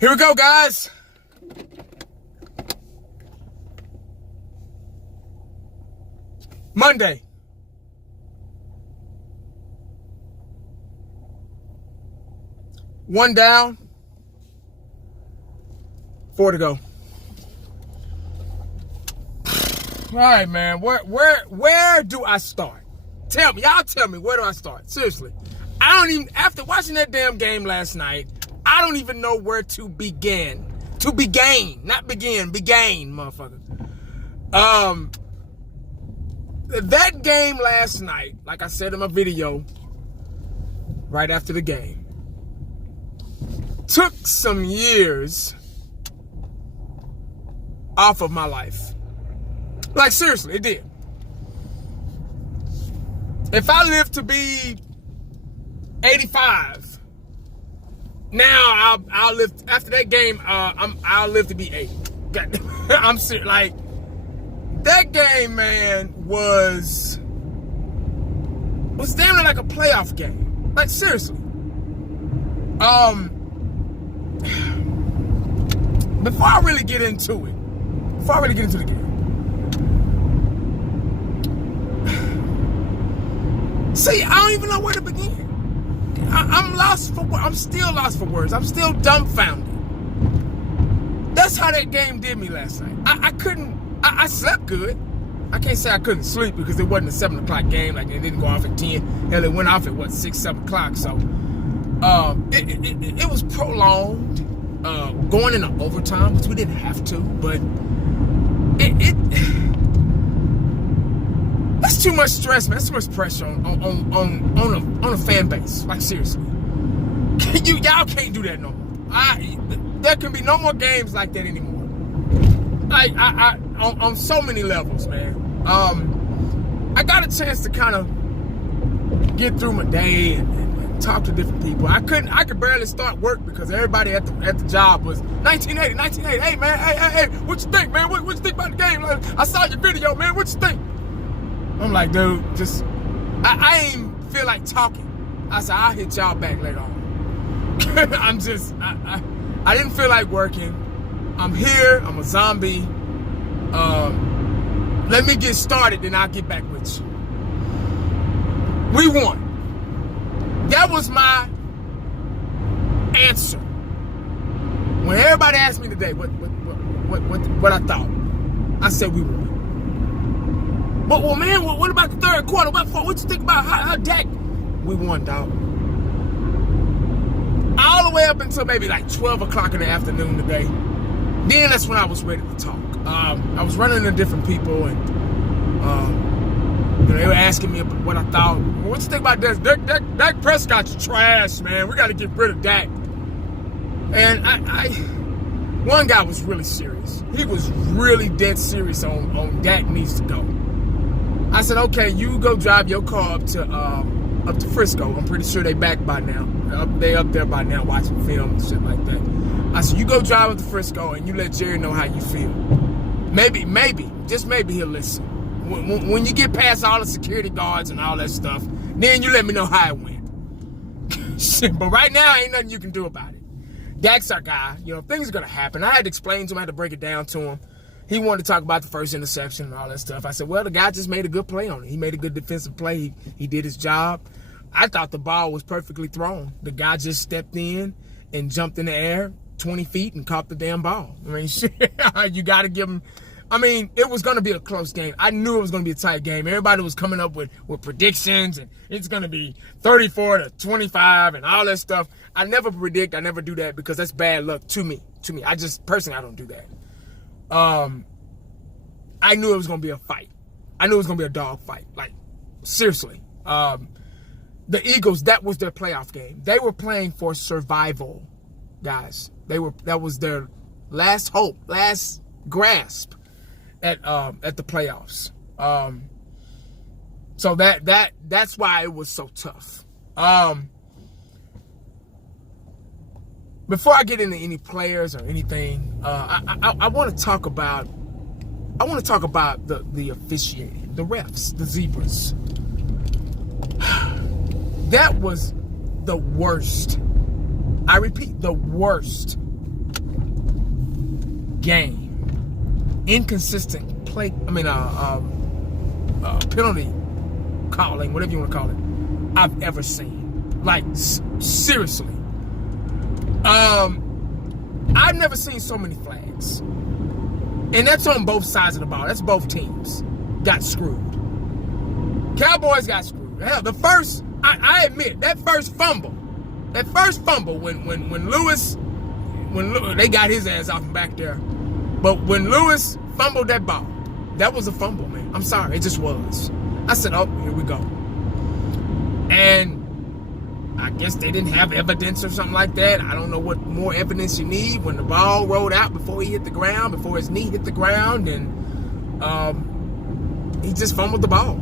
Here we go, guys. Monday. One down. 4 to go. All right, man. Where do I start? Tell me. Y'all tell me. Where do I start? Seriously. I don't even, after watching that damn game last night, I don't even know where to begin. To begin. Not begin. Begin, motherfucker. That game last night, like I said in my video, right after the game, took some years off of my life. Like, seriously, it did. If I live to be 85, now I'll live after that game. I'll live to be 80. I'm serious. Like, that game, man, was damn near like a playoff game. Like, seriously. Before I really get into the game, see, I don't even know where to begin. I'm still lost for words. I'm still dumbfounded. That's how that game did me last night. I slept good. I can't say I couldn't sleep because it wasn't a 7 o'clock game. Like, it didn't go off at 10. Hell, it went off at 6, 7 o'clock. So it was prolonged, going into overtime, which we didn't have to, but that's too much stress, man. That's too much pressure on a fan base. Like, seriously. Y'all can't do that no more. There can be no more games like that anymore. Like, on so many levels, man. I got a chance to kind of get through my day and talk to different people. I could barely start work because everybody at the job was 1980. Hey, man, hey, what you think, man? What you think about the game? Like, I saw your video, man. What you think? I'm like, dude, just, I ain't even feel like talking. I said, I'll hit y'all back later on. I didn't feel like working. I'm here. I'm a zombie. Let me get started, then I'll get back with you. We won. That was my answer. When everybody asked me today what I thought, I said we won. But, well, man, what about the third quarter? What you think about how Dak? We won, dog. All the way up until maybe like 12 o'clock in the afternoon today. Then that's when I was ready to talk. I was running into different people, and they were asking me what I thought. Well, what you think about this? Dak Prescott's trash, man. We got to get rid of Dak. And one guy was really serious. He was really dead serious on Dak needs to go. I said, okay, you go drive your car up to Frisco. I'm pretty sure they back by now. They up there by now watching film and shit like that. I said, you go drive up to Frisco and you let Jerry know how you feel. Maybe, just maybe he'll listen. When you get past all the security guards and all that stuff, then you let me know how it went. Shit, but right now, ain't nothing you can do about it. Dak's our guy. You know, things are going to happen. I had to explain to him, I had to break it down to him. He wanted to talk about the first interception and all that stuff. I said, well, the guy just made a good play on it. He made a good defensive play. He did his job. I thought the ball was perfectly thrown. The guy just stepped in and jumped in the air 20 feet and caught the damn ball. I mean, shit, you got to give him. I mean, it was going to be a close game. I knew it was going to be a tight game. Everybody was coming up with predictions, and it's going to be 34-25 and all that stuff. I never predict. I never do that because that's bad luck to me. I just, personally, I don't do that. I knew it was going to be a fight. I knew it was going to be a dog fight. Like, seriously. The Eagles, that was their playoff game. They were playing for survival, guys. That was their last hope, last grasp at the playoffs. So that's why it was so tough. Before I get into any players or anything, I want to talk about the officiating, the refs, the zebras. That was the worst. I repeat, the worst game, inconsistent penalty calling, whatever you want to call it, I've ever seen. Like, seriously. I've never seen so many flags. And that's on both sides of the ball. That's both teams got screwed. Cowboys got screwed. Hell, I admit, that first fumble when Lewis, they got his ass off back there. But when Lewis fumbled that ball, that was a fumble, man. I'm sorry, it just was. I said, oh, here we go. And I guess they didn't have evidence or something like that. I don't know what more evidence you need when the ball rolled out before he hit the ground, before his knee hit the ground, and he just fumbled the ball.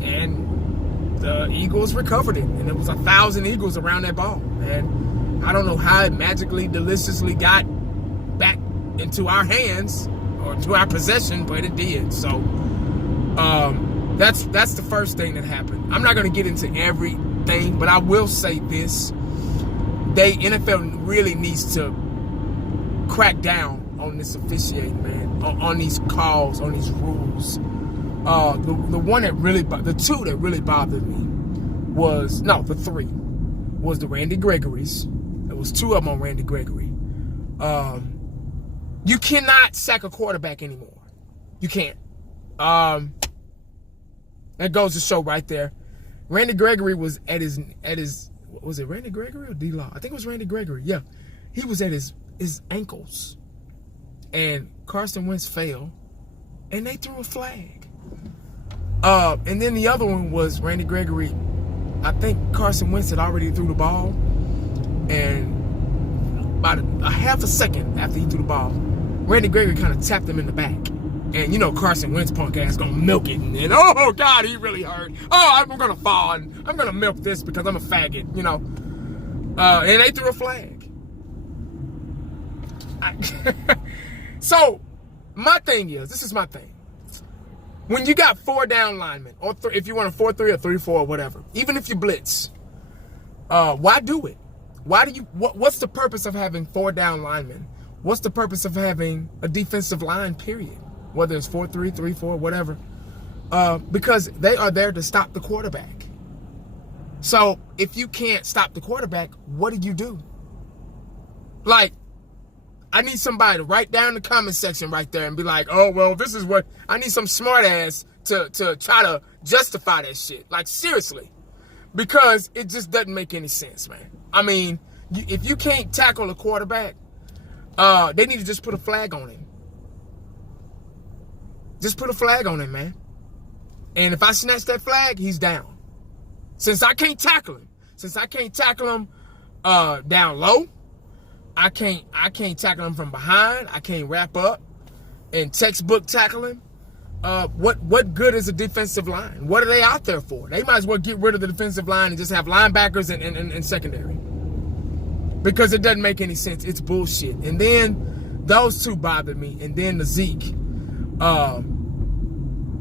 And the Eagles recovered it, and there was 1,000 Eagles around that ball. And I don't know how it magically, deliciously got back into our hands or to our possession, but it did. So that's the first thing that happened. I'm not going to get into everything, but I will say this: NFL really needs to crack down on this officiating, man, on these calls, on these rules. The two that really bothered me the three was the Randy Gregory's. There was two of them on Randy Gregory. You cannot sack a quarterback anymore. You can't. That goes to show right there. Randy Gregory was at his was it Randy Gregory or D-Law? I think it was Randy Gregory. Yeah. He was at his ankles. And Carson Wentz fell. And they threw a flag. And then the other one was Randy Gregory. I think Carson Wentz had already threw the ball. And about a half a second after he threw the ball, Randy Gregory kind of tapped him in the back. And you know Carson Wentz punk ass gonna milk it, and then, oh God, he really hurt. Oh, I'm gonna fall, and I'm gonna milk this because I'm a faggot, you know. And they threw a flag. So my thing is, this is my thing. When you got 4 down linemen, or if you want a 4-3 or 3-4 or whatever, even if you blitz, why do it? Why do you? What's the purpose of having 4 down linemen? What's the purpose of having a defensive line? Period. Whether it's 4-3, 3-4, whatever, because they are there to stop the quarterback. So if you can't stop the quarterback, what do you do? Like, I need somebody to write down in the comment section right there and be like, oh, well, this is what, I need some smart ass to try to justify that shit. Like, seriously. Because it just doesn't make any sense, man. I mean, if you can't tackle a quarterback, they need to just put a flag on him. Just put a flag on him, man. And if I snatch that flag, he's down. Since I can't tackle him down low, I can't tackle him from behind. I can't wrap up and textbook tackle him. What good is a defensive line? What are they out there for? They might as well get rid of the defensive line and just have linebackers and secondary. Because it doesn't make any sense. It's bullshit. And then those two bothered me. And then the Zeke.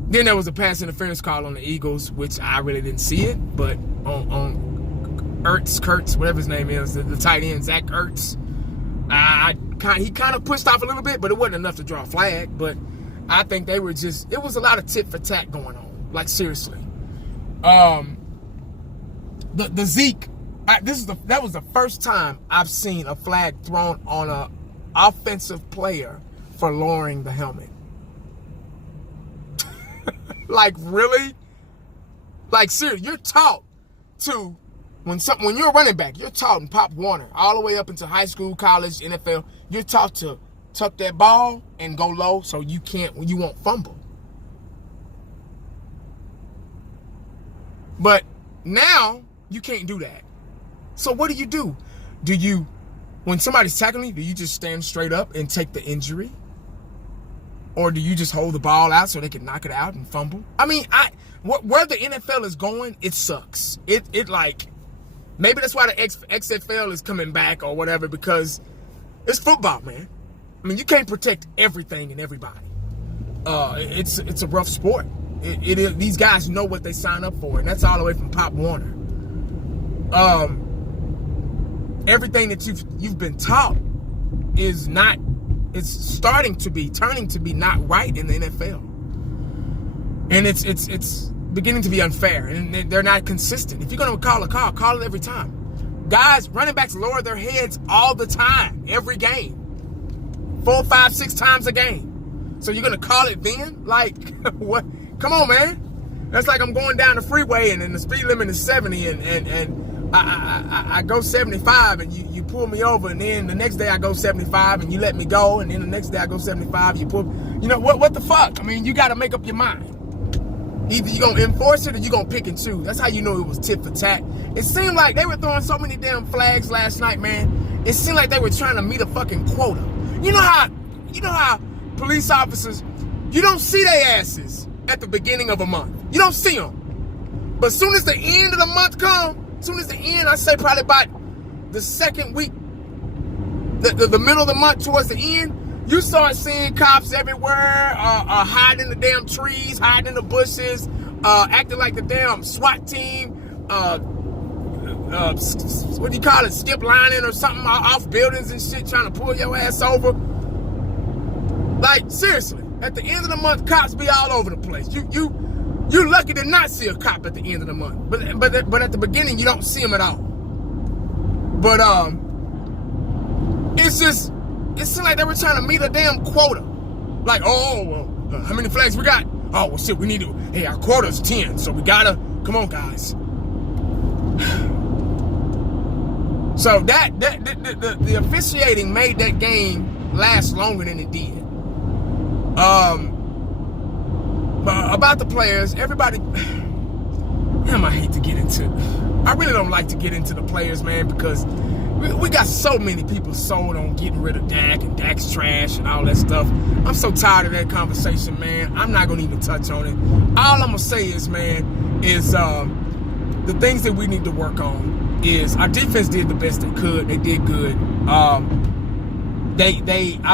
Then there was a pass interference call on the Eagles, which I really didn't see it, but on Kurtz, whatever his name is, the tight end, Zach Ertz, he kind of pushed off a little bit, but it wasn't enough to draw a flag. But I think they were it was a lot of tit for tat going on, like seriously. The Zeke, that was the first time I've seen a flag thrown on a offensive player for lowering the helmet. Like, really? Like, seriously, you're taught to, when you're a running back, you're taught in Pop Warner, all the way up into high school, college, NFL, you're taught to tuck that ball and go low so you won't fumble. But now, you can't do that. So what do? When somebody's tackling you, do you just stand straight up and take the injury? Or do you just hold the ball out so they can knock it out and fumble? I mean, where the NFL is going, it sucks. It like, maybe that's why the XFL is coming back or whatever, because it's football, man. I mean, you can't protect everything and everybody. It's a rough sport. It is. These guys know what they sign up for, and that's all the way from Pop Warner. Everything that you've been taught is not it's turning to be not right in the NFL. And it's beginning to be unfair, and they're not consistent. If you're going to call it every time. Guys, running backs lower their heads all the time, every game. 4, 5, 6 times a game. So you're going to call it then? Like, what? Come on, man. That's like I'm going down the freeway and the speed limit is 70 and I go 75 and you pull me over, and then the next day I go 75 and you let me go, and then the next day I go 75, you pull. You know, what the fuck? I mean, you got to make up your mind. Either you're going to enforce it or you're going to pick and choose. That's how you know it was tit for tat. It seemed like they were throwing so many damn flags last night, man. It seemed like they were trying to meet a fucking quota. You know how police officers, you don't see their asses at the beginning of a month. You don't see them. But as soon as the end of the month comes, as soon as the end, I say probably about the second week, the middle of the month towards the end, you start seeing cops everywhere, hiding in the damn trees, hiding in the bushes, acting like the damn SWAT team, what do you call it, skip lining or something off buildings and shit, trying to pull your ass over. Like, seriously, at the end of the month, cops be all over the place. You lucky to not see a cop at the end of the month, but at the beginning you don't see them at all. But it seemed like they were trying to meet a damn quota. Like, oh well, how many flags we got? Oh well, shit, we need to. Hey, our quota's 10, so we gotta. Come on, guys. So the officiating made that game last longer than it did. But about the players, everybody, damn, I hate to get into, I really don't like to get into the players, man, because we got so many people sold on getting rid of Dak, and Dak's trash and all that stuff. I'm so tired of that conversation, man. I'm not going to even touch on it. All I'm going to say is, man, is the things that we need to work on is our defense did the best they could. They did good. I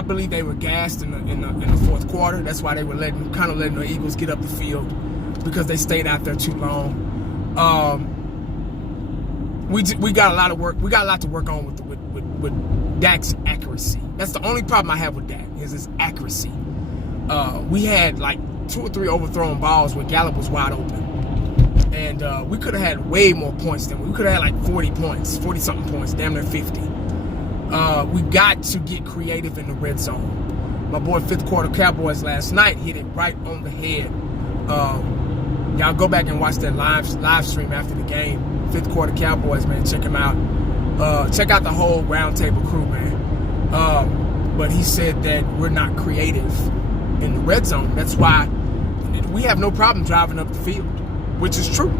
believe they were gassed in the fourth quarter. That's why they were letting the Eagles get up the field, because they stayed out there too long. We got a lot of work. We got a lot to work on with Dak's accuracy. That's the only problem I have with Dak, is his accuracy. We had like 2 or 3 overthrown balls where Gallup was wide open, and we could have had way more points than we could have had, like 40 points, 40-something points, damn near 50. We got to get creative in the red zone. My boy, fifth quarter Cowboys last night hit it right on the head. Y'all go back and watch that live stream after the game. Fifth quarter Cowboys, man, check him out. Check out the whole roundtable crew, man. But he said that we're not creative in the red zone. That's why we have no problem driving up the field, which is true.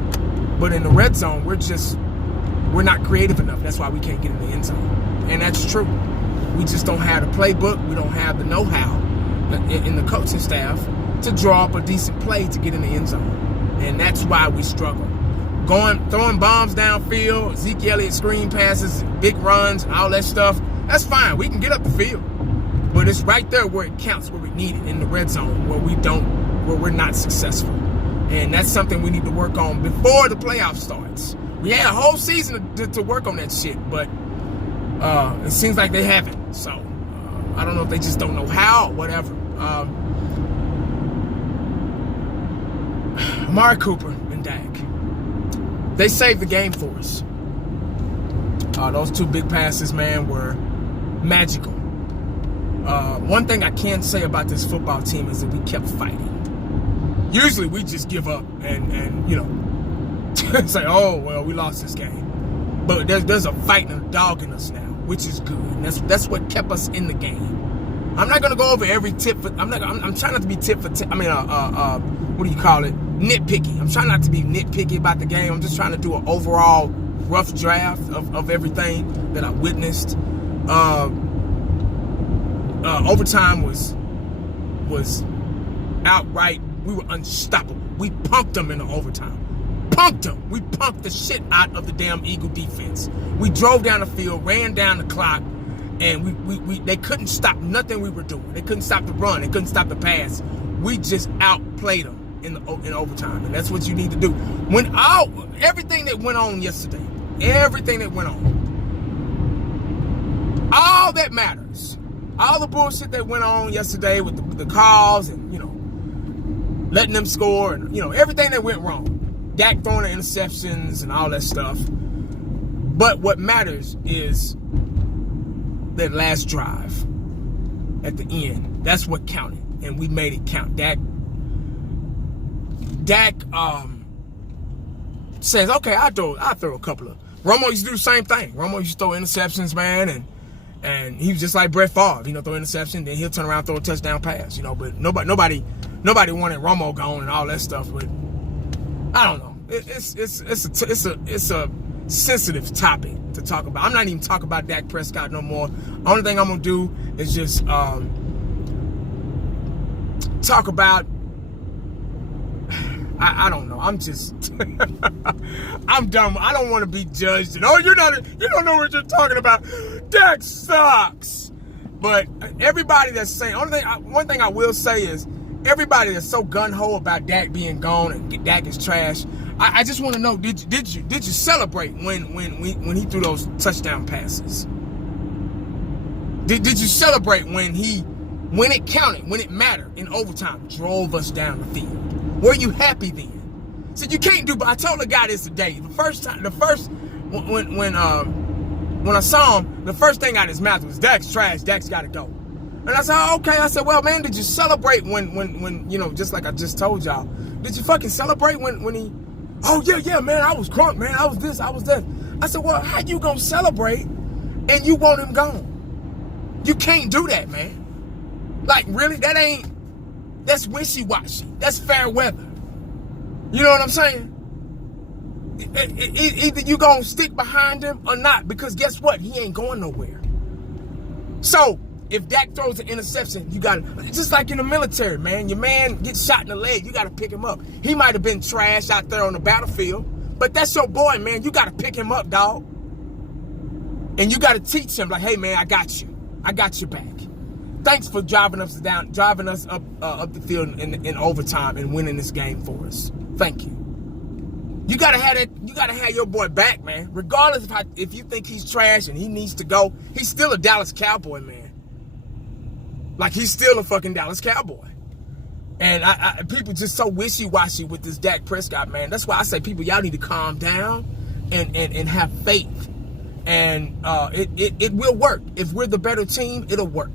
But in the red zone, we're not creative enough. That's why we can't get in the end zone. And that's true. We just don't have the playbook. We don't have the know-how in the coaching staff to draw up a decent play to get in the end zone. And that's why we struggle. Throwing bombs downfield, Zeke Elliott screen passes, big runs, and all that stuff, that's fine. We can get up the field. But it's right there where it counts, where we need it, in the red zone, where we're not successful. And that's something we need to work on before the playoff starts. We had a whole season to work on that shit, but it seems like they haven't. So I don't know if they just don't know how or whatever. Amari Cooper and Dak, they saved the game for us. Those 2 big passes, man, were magical. One thing I can say about this football team is that we kept fighting. Usually we just give up and you know, say, oh, well, we lost this game. But there's a fight and a dog in us now, which is good. And that's what kept us in the game. I'm not gonna go over every tip. I'm trying not to be tip for tip. I mean, what do you call it? Nitpicky. I'm trying not to be nitpicky about the game. I'm just trying to do an overall rough draft of everything that I witnessed. Overtime was outright. We were unstoppable. We punked them in the overtime. Punked them. We punked the shit out of the damn Eagle defense. We drove down the field, ran down the clock, and they couldn't stop nothing we were doing. They couldn't stop the run. They couldn't stop the pass. We just outplayed them in overtime, and that's what you need to do. Everything that went on yesterday, everything that went on, all that matters all the bullshit that went on yesterday with the calls and, letting them score and, everything that went wrong. Dak throwing the interceptions and all that stuff. But what matters is that last drive at the end. That's what counted. And we made it count. Dak says, okay, I'll throw a couple of. Romo used to do the same thing. Romo used to throw interceptions, man, and he was just like Brett Favre, throw interception, then he'll turn around and throw a touchdown pass, but nobody wanted Romo gone and all that stuff. But I don't know. It's a sensitive topic to talk about. I'm not even talking about Dak Prescott no more. Only thing I'm gonna do is just talk about. I don't know. I'm just, I'm dumb. I don't want to be judged. And, you don't know what you're talking about. Dak sucks. But everybody that's saying, one thing I will say is, everybody that's so gun-ho about Dak being gone and Dak is trash, I just want to know, did you celebrate when he threw those touchdown passes? Did you celebrate when it counted, when it mattered in overtime, drove us down the field? Were you happy then? So you can't do, but I told the guy this today. When I saw him, the first thing out of his mouth was, Dak's trash, Dak's got to go. And I said, oh, okay. I said, well, man, did you celebrate when just like I just told y'all, did you fucking celebrate when he, oh, yeah, man, I was crunk, man, I was this, I was that. I said, well, how you gonna celebrate and you want him gone? You can't do that, man. Like, really? That's wishy-washy. That's fair weather. You know what I'm saying? Either you gonna stick behind him or not, because guess what? He ain't going nowhere. So, if Dak throws an interception, you gotta, just like in the military, man, your man gets shot in the leg, you gotta pick him up. He might have been trash out there on the battlefield, but that's your boy, man. You gotta pick him up, dog. And you gotta teach him, like, hey, man, I got you. I got your back. Thanks for driving us up the field in overtime and winning this game for us. Thank you. You gotta have that. You gotta have your boy back, man. Regardless of if you think he's trash and he needs to go, he's still a Dallas Cowboy, man. Like, he's still a fucking Dallas Cowboy. And people just so wishy-washy with this Dak Prescott, man. That's why I say, people, y'all need to calm down and have faith. And it will work. If we're the better team, it'll work.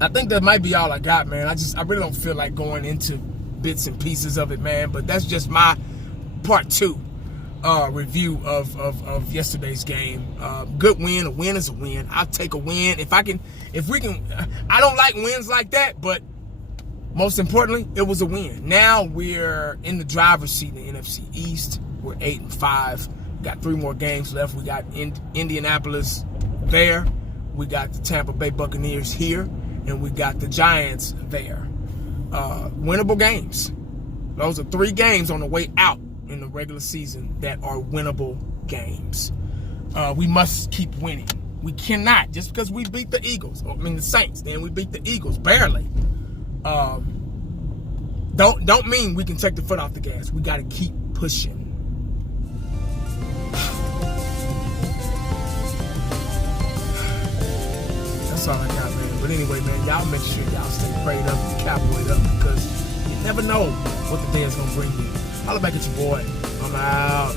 I think that might be all I got, man. I really don't feel like going into bits and pieces of it, man. But that's just my part 2 review of yesterday's game. Good win. A win is a win. I'll take a win if we can. I don't like wins like that, but most importantly, it was a win. Now we're in the driver's seat in the NFC East. We're 8-5. We got 3 more games left. We got Indianapolis there. We got the Tampa Bay Buccaneers here. And we got the Giants there. Winnable games. Those are 3 games on the way out in the regular season that are winnable games. We must keep winning. We cannot, just because we beat the Eagles, the Saints, then we beat the Eagles barely. Don't mean we can take the foot off the gas. We got to keep pushing. That's all I got, man. But anyway, man, y'all make sure y'all stay prayed up and cowboyed up, because you never know what the day is going to bring you. Holla back at your boy. I'm out.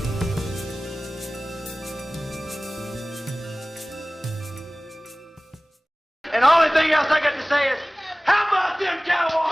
And the only thing else I got to say is, how about them Cowboys?